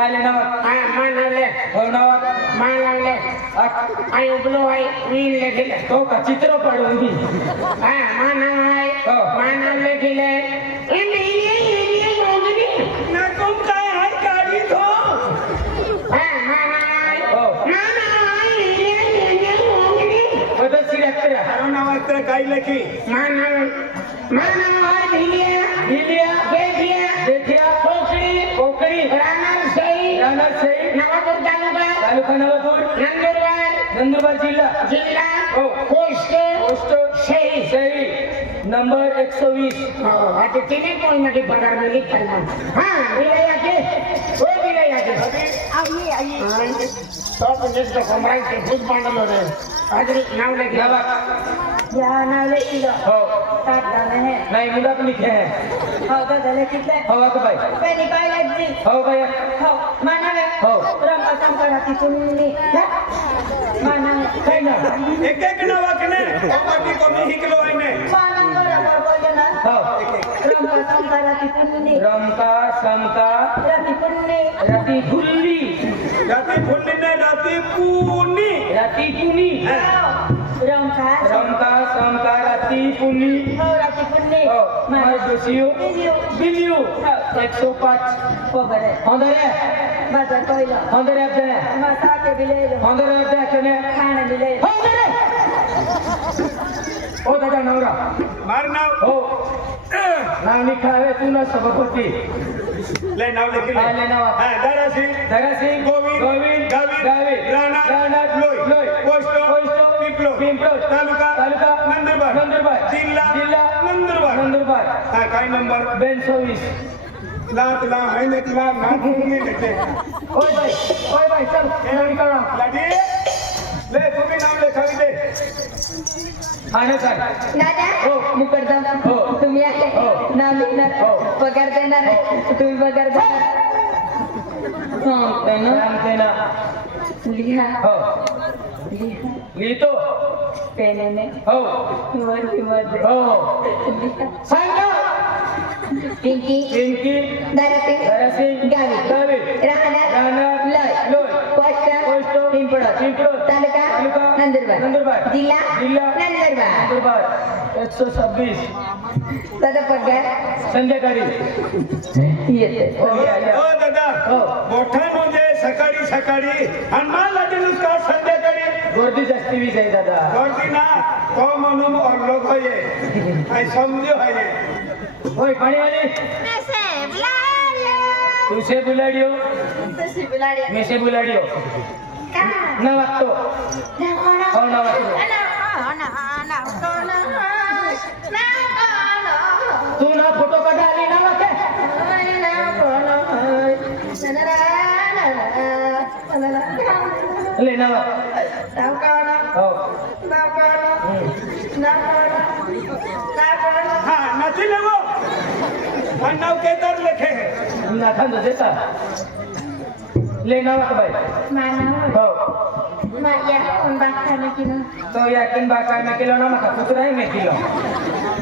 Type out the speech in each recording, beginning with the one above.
आले नावात हा मानवले हो नावात मानवले आई उबलो आई वीन लेखिले तो का चित्र पडून दी हा मानव आई हो. मानव लेखिले ना तुम काय हाय गाडी तो हा मानव आई हो मानव आई पद्धतशीर असते अरे नावात काय लेखी मानव आई भिलिया लिलिया देखिया देखिया कोकड़ी कोकणी राणा सई राहणार सई नवापूर तालुका तालुका नवापूर नंदुरबार जिल्हा जिल्हा हो पोस्ट पोस्ट सही सही नंबर 120 आता तिने कोण मध्ये पगार मिळली हा दिलया के हो दिलया के तो म्हणजे तो कमराचे भूत बांधलो रे आदरी नाव लेके नावात या नावले इलो हो सात दाणे है नाही मुदा पण लिखे है हो तो दले कितले हो का बाई पेनी काय लागली हो बाई हो मानावे हो. रंग संकर हाती कुणी मानावे काय ना एक एक नावाकने बाकी कमी हिकलो आहे ने मानाव बरोबर बोलले ना हो रंग संकर हाती कुणी रमका समका राती कुणी रती गुल्ली राती फुल्ली ने राती पूनी रती पुनी रंग का रमका समका रती पुनी हो राती कुणी हो मार दोसियो बिलियो बिलियो 105 पोगरे होंदरे बाजार कोइलो होंदरे आपने मासाके बिलेलो होंदरे आपने कने खाणे बिलेलो होंदरे ओ दादा नवरा मार नाव हो नाव लिखावे तू ना सभापती ले नाव लेखी हा, ले नाव. हा दारासी धरासिंग गोविंद गावित राणा लोई पोस्ट पिंपलो तालुका नंदुरबार जिल्हा नंदुरबार हा काय नंबर 22 लाख आहे ने लाख ना तुम्ही देते ओय बाई चल नवी करा लाडी ले तुम्ही नाव लेखावी दे आणि काय दादा हो. मुकरदम हो. तुम्ही आहे हो. नाव लिहिणार हो. पगार देणार तुम्ही पगार देणार सांगते ना सांगते ना लिहा हो लिहा लिहितो पेनेने हो वहीमध्ये हो लिहा सांगा पिंकी पिंकी धरासिंग धरासिंग गावी राहणार राहणार लोय पोस्ट पिंपळद तालुका नंदुरबार जिल्हा नंदुरबार 126 त्याचा पगार संध्याकाळी येते हो या, या. हो दादा हो. मोठा म्हणजे सकाळी आणि माल लागेल का संध्याकाळी गर्दी जास्ती वीज आहे दादा गर्दी ना तो म्हणून लोक होये आणि समजू होये होय पाणीवाली तुसे बुलाडियो तशी बिलाडी मेसे बुलाडियो ना वागतो हो ना वागतो तू ना फोटो काढा आली ना वाके ले ना वाग हो हा नथी लगो आणि नाव केदार लेखे ना थांब देता ले ना वाग बाई हो तो याकिन बाका में किलो ना मका कुतरा में किलो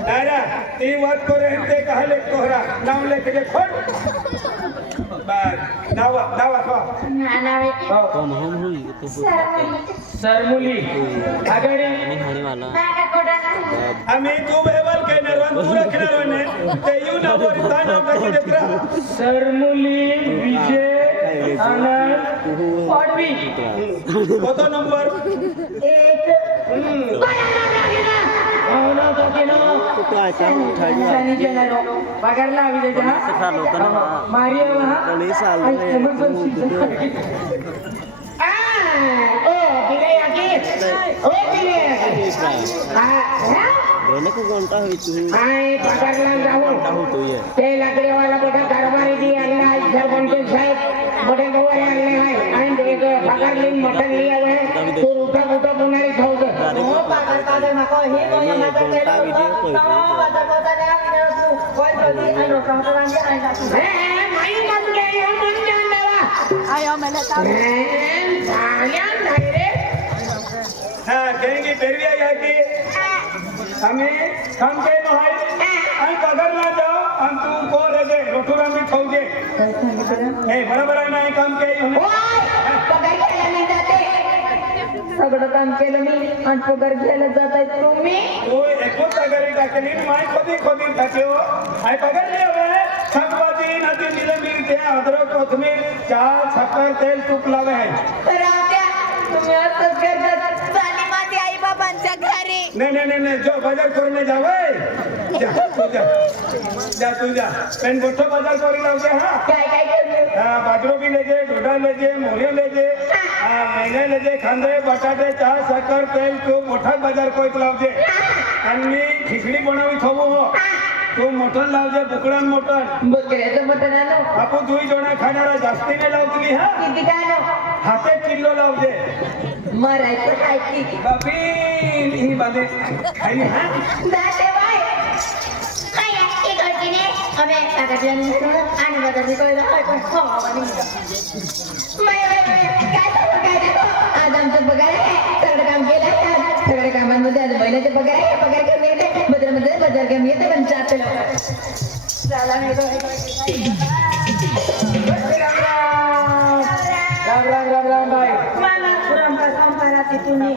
दादा ती वाद करे ते कहले तोहरा नाव लेखे दे खोड बस दावा हो हो सरमुली आगड़ी आम्ही तू बेवल के नरवन तू रखणार ने ते यू ना बोल ता नाव कशी देकरा सरमुली विजय आनंद पाडवी कतो नंबर 1 होना तो के ना सनी जनरो पगारला आवी दे ना मारिया वहां ओ दिलया के ओ दिलया के को घंटा होती आए पगारला जाऊ ते लाकडेवाला मोठा कारभारी दी आणला इधर बनते साहेब मोठे गवारे आणले आहे आणि एक पगार लिंग मटन लिया है तू रुटा रुटा पुनारी खाऊ दे हो पगार काढे नको हे कोण माझा केलं माझा कोणता नाही कोण कधी आणि लोकांना वांगे नाही जातो ए माई मत गे यो मन जानवा आयो मला ताव झाल्या नाही रे हा गेंगी बेरिया या की आम्ही काम के नो है आई पगार ना जाओ हम तू को रे दे रोटूराम भी खाऊ दे काय सांगितलं हे बरोबर आहे ना हे काम काही होणार ओय, पगार घ्यायला नाही जाते. सगळं काम केलं मी आणि पगार घ्यायला जात आहे तुम्ही तो एकूच अगर टाकली माय खोदी खोदी टाके हो आय पगार नाही हवे शाकभाजी नाती दिलं मिरचे अद्रक कोथिंबीर चहा साखर तेल तूप लावे आहे राहत्या. तुम्ही असंच करतात चाली माझी आई बाबांच्या घरी. नहीं जो बाजार करने जावे जा तू जा तू जा पेन गोठो बाजार करी लावते हाँ काय काय करते? हाँ बाजरो भी ले जे डोडा ले जे मोरियो ले जे हाँ महंगाई ले जे कांदे बटाटे चहा साखर तेल तूप मोठा बाजार कोई लावते आणि मी खिचडी बनवी थोबो हो तू मटण लावजे बुकडान मटण बकऱ्याचं मटण आणू आपण दुई जण खाणारा जास्ती नाही लावतली हा किती काय नो? हाते किलो लावते मरायचं काय की बापी ही बांधे खाली हा जाते बाय. काय आहे? एक अडकीने અમે કાગળિયાની આની બધાની કોઈ હોય પણ ખાવાની काय सांगू आज आमचं पगार आहे सगळं काम केलं आहे आज सगळ्या कामांमध्ये आज महिन्याचे पगार आहे पगार कमी येते बजारमध्ये बजार कमी येते पण चारशे लोक चला नाही राम बाई मला रंका संपाराती तुम्ही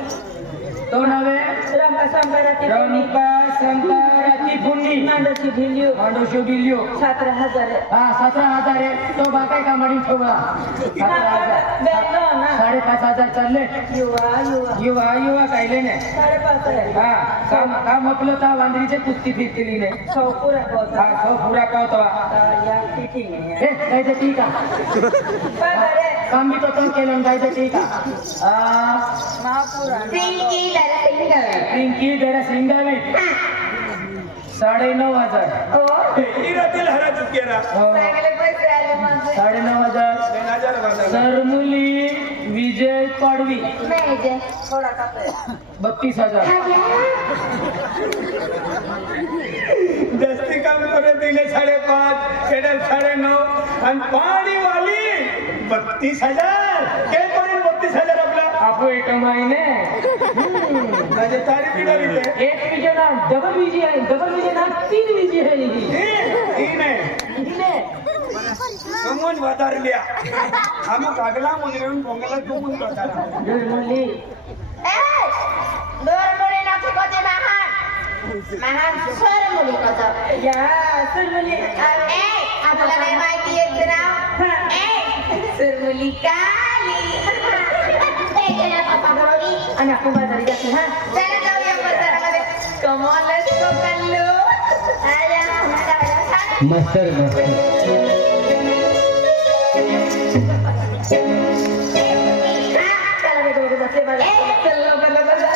तो नव्हे रंका संपाराती रंका संताराची पुण्य नांदची ढिल्यो मांडोशो दिल्यो 17,000 हा 17,000 आहे तो बाकाय कामाडी ठेवला 17,000 बेलो ना 5,500 चालले युवा युवा कायले ने 5.5 आहे हा काम आपलं तर वांद्रीचे कुस्ती फिरतेली ने सौ पुरा होता हा तो पुरा पावतवा या फिटिंग आहे ए जायचं ठीक आहे पगार आहे काम बी तो केलं जायचं ठीक आहे महापुरा पिंकी जरा सिंगावी 9,500 ही राहतील हरा चुकेरा हो पैसे आले माझे 9,500 हजार वाला सरमुली विजय पाडवी नाही जे थोडा कापे 32,000 जास्ती काम करे दिले 5.5 केडल 9.5 आणि पाणी वाली 32,000 काय करेल 32,000 आपला आपो एक महिने माझे तारी पिढारी ते एक विजय ना डबल विजय ना 3 विजय है ही नाही समोन वादार लिया आम्ही कागला मुलीवरून पोंगला तू मुली वादारा मुली दोन मुली नको कोते महान सर मुली कोतो या सरमुली आपल्याला नाही माहिती येत नाव सरमुली काली आणि आपण बाजारी जाते हा चला जाऊया बाजारामध्ये कमॉलच कल्लू मस्तर चला वेगळं बसले बाजार चल लवकर बाजार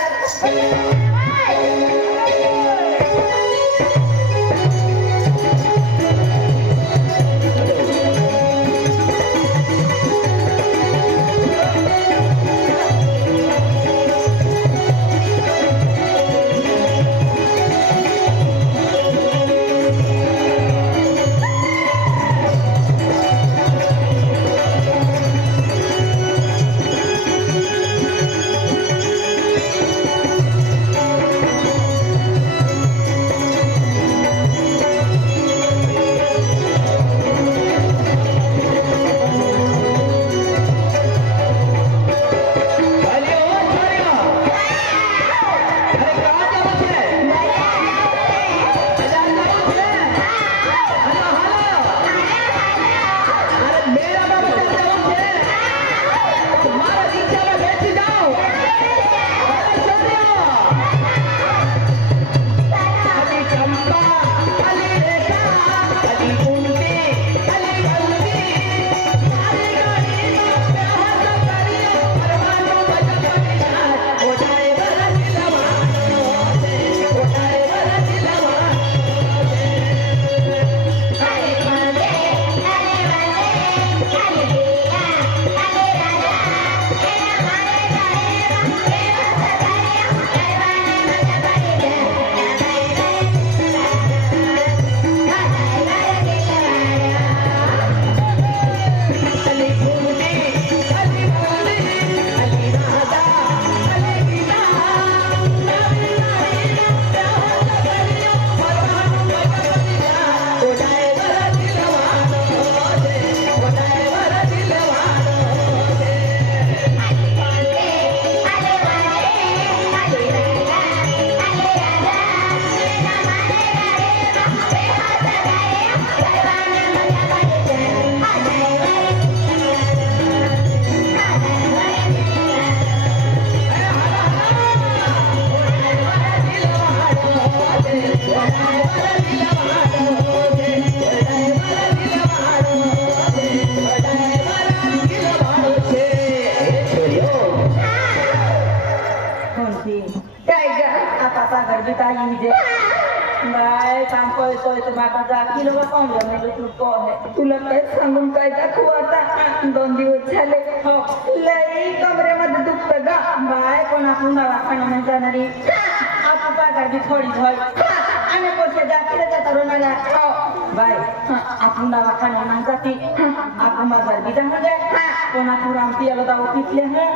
ताई जे बाय काम कोय तो माता जा किलो का पाऊंड म्हणजे तू को आहे तुला काय सांगून काय दाखवू आता 2 दिवस झाले हो लई कमरेमध्ये दुखतं ग बाय पण आपण दवाखाना नाही जाणारी आपण पागाची थोडी होय आणि पैसे जातील त्या तरुणाला हो बाय आपण दवाखाना नाही जाती आपण बाजार बी जाणार आहे पण आपण रामती याला दावा पिटले है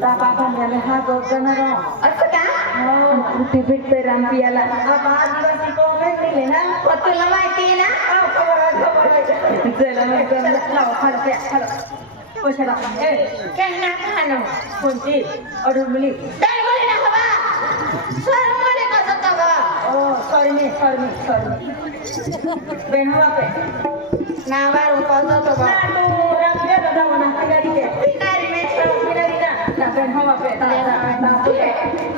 त्या बाबांना हा गौर जाणार असं का हो कुठे भेटतंय रामपियाला आप आदिवासी कोण मिळले ना तुला माहिती आहे ना हो खबर आहे चला मग लावा खाला पैसे दाखवा काय ना खाणं कोणती ऑर्डर मिळली काय बोले ना बाबा सर मला कसं तवा ओ सॉरी बेनवा पे नावार उपावतो तो बा तू रामपियाला दावा ना गाडी गाडी में गाडी ना बेनवा पे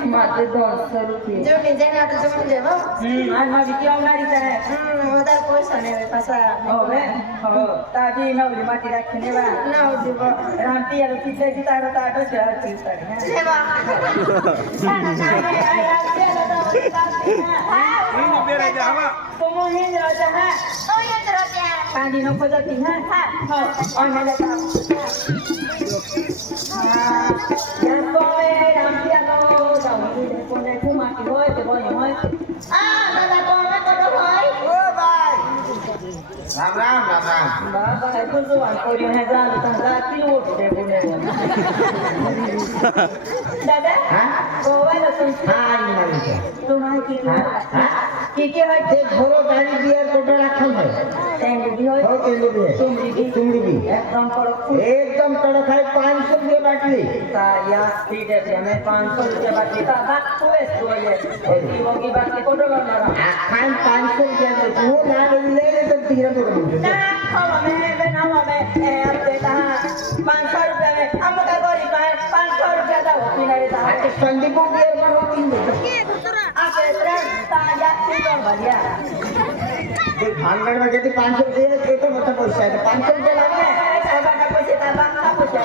माझे 200 रुपये जो डिझाईन आता जमून दे हो आणि माझी किंवा मारीच आहे उधार पैसा नाही कसा हो बे हो ताजी नवरी माती राखी नेवा नाव देव रामती याला तिथे जितारा ताटो शहरची साडी देवा कांदी नको जाती हा हो आणि रामती आलो जाऊन कोणाची माती होय ते बोल होय दादा कोण कोण होय ओ बाय राम बाबा काय करतो आणि कोणी नाही जाणं तर किलो ओट दे बोले दादा गोवाला तू माहिती की होय ते घोरो गाडी बियर कोटो राखून है टेंगू भी होय हो केंद्र भी है तुमरी भी एकदम एकदम कड़क है 500 रुपये बाटली या ठीक है मैं 500 रुपये बाकी था बात हुए ये होगी बाकी को डर लगा खान 500 रुपये में तू ना ले तो 300 रुपये ना हवा में ना हवा में अब देता 500 रुपये में हम का गोरी का 500 रुपये का हो किनारे था संदीप बियर में होती आप इतना ताजा तो बढ़िया जे भांगड़ में कहती 500 रुपये है तो मतलब पैसा है 500 रुपये लगे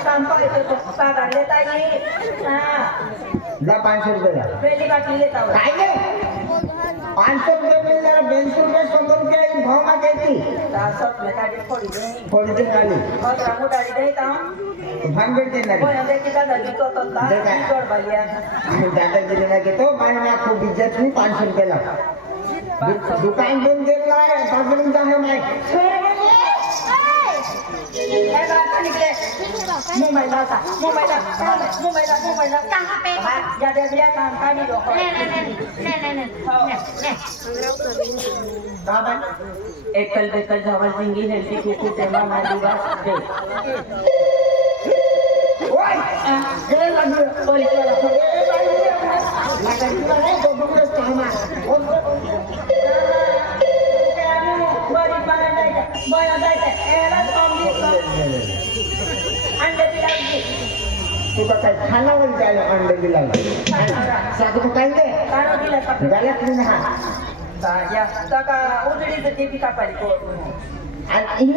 काम तो पगार लेता ही हाँ ला 500 रुपये ला पहली बाटली लेता हूँ काय ले 500 रुपये मिल रहा 200 रुपये 100 रुपये इन भाव में कहती सब लेता के थोड़ी नहीं थोड़ी दिन वाली और रामू डाली देता हूँ भांगड़ के ना वो हम देखी दादा जी को तो था जोड़ भैया दादाजी ने के तो मैंने मैं खूब इज्जत हुई 500 रुपये ला दुकान बंद कर रहा है बाथरूम जा है मैं मुंबई ला कहाँ पे ज्यादा बिया काम का नहीं रोको दादा एकल बेकल झावल जिंगी हेल्दी कुकू तेमा मारी बात दे ओए ये लग पुलिस वाला लगा दिया है तो दूसरे स्थान बड़ी बया जाए एला अंडे बिलागी तू का काय खाना वर जायला अंडे दिला साधू काय दे कारो दिला सब गलत नाही हा या तका उजडी ते ती कापाली को आणि